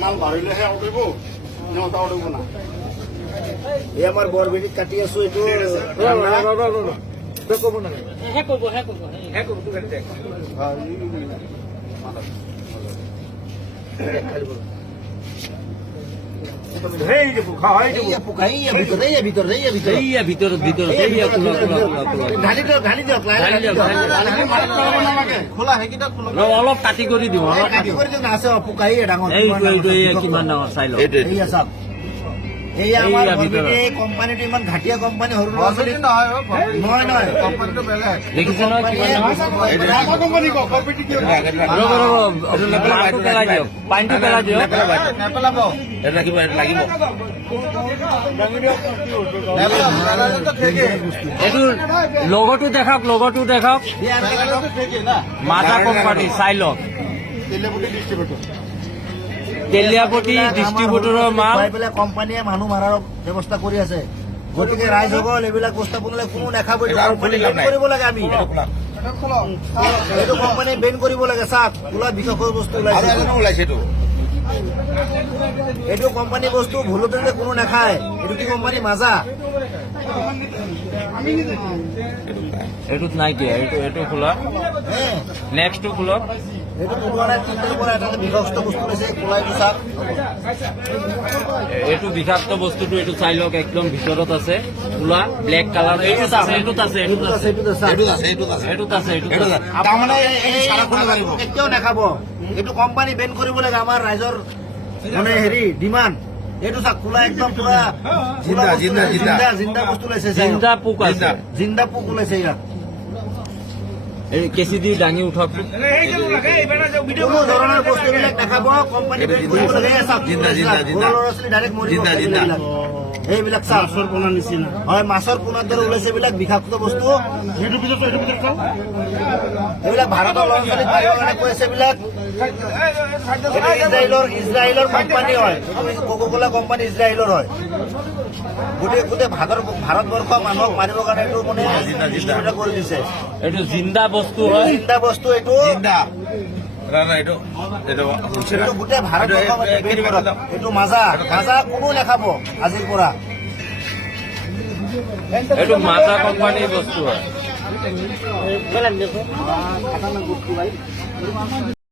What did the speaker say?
মাল বাঢ়িলেহে আউট হব নহ'লে আউট হব না এই আমাৰ বৰবেটিত কাটি আছো এইটো ক'ব নালাগে অলপ কাটি কৰি দিওঁ কিমান ডাঙৰ চাই লওঁ কোম্পানীটো ইমান ঘাটিয়া কোম্পানী সৰু ল'ৰা ছোৱালী নহয় কোম্পানীটো বেলেগ দেখিছে নহয় পেলাই দিয়ক পানীটো পেলাই দিয়ক লাগিব এইটো লগতো দেখাওক মাতা কোম্পানী চাই লওক তেলিয়াপতি ডিষ্ট্ৰিবিউটৰৰ মাল কোম্পানীয়ে মানুহ মাৰাৰ ব্যৱস্থা কৰি আছে গতিকে ৰাইজসকল এইবিলাক বস্তু আপোনালোকে কোনো নাখাব কৰিব লাগে আমি এইটো কোম্পানী বেন কৰিব লাগে চাওক খোলা বিষয়ৰ বস্তু ওলাইছে এইটো কোম্পানী বস্তু ভুলতে কোনো নাখায় এইটো কি কোম্পানী মাজা এইটোত নাই কিয় এইটো খোলা নেক্সটটো খোলক এইটো চিন্তাৰ পৰা এটা বিষাক্ত বস্তু লৈছে খোলাইটো চাওক এইটো বিষাক্ত বস্তুটো এইটো চাই লওক একদম ভিতৰত আছে খোলা ব্লেক কালাৰ এইটোত আছে কেতিয়াও নাখাব এইটো কোম্পানী বেন কৰিব লাগে আমাৰ ৰাইজৰ মানে ডিমাণ্ড এইটো চাওক খোলা একদম পুৰা জিন্দা বস্তু লৈছে জিন্দা পোক আছে জিন্দা পোক ওলাইছে ইয়াত কেঁচি দি দাঙি উঠক কোনো ধৰণৰ বস্তুবিলাক নাখাব কোম্পানী বেন কৰিব লাগে ল'ৰা ছোৱালী ডাইৰেক্ট মৰিব এইবিলাক মাছৰ পোনাৰ নিচিনা হয় মাছৰ পোনাৰ দৰে ওলাইছে এইবিলাক বিষাক্ত বস্তু এইবিলাক ভাৰতৰ ল'ৰা ছোৱালীক মাৰিবৰ কাৰণে কৈ আছে এইবিলাক ইজৰাইলৰ কোম্পানী হয় কোকা-কোলা কোম্পানী ইজৰাইলৰ হয় গোটেই ভাৰতবৰ্ষ মানুহক মাৰিবৰ কাৰণে এইটো মানে ডিষ্ট্ৰিবিউটৰ কৰি দিছে এইটো জিন্দা বস্তু হয় জিন্দা বস্তু এইটো গোটেই ভাৰতবৰ্ষ এইটো মাজা কোনো নাখাব আজিৰ পৰা এইটো মাজা কোম্পানীৰ বস্তু হয়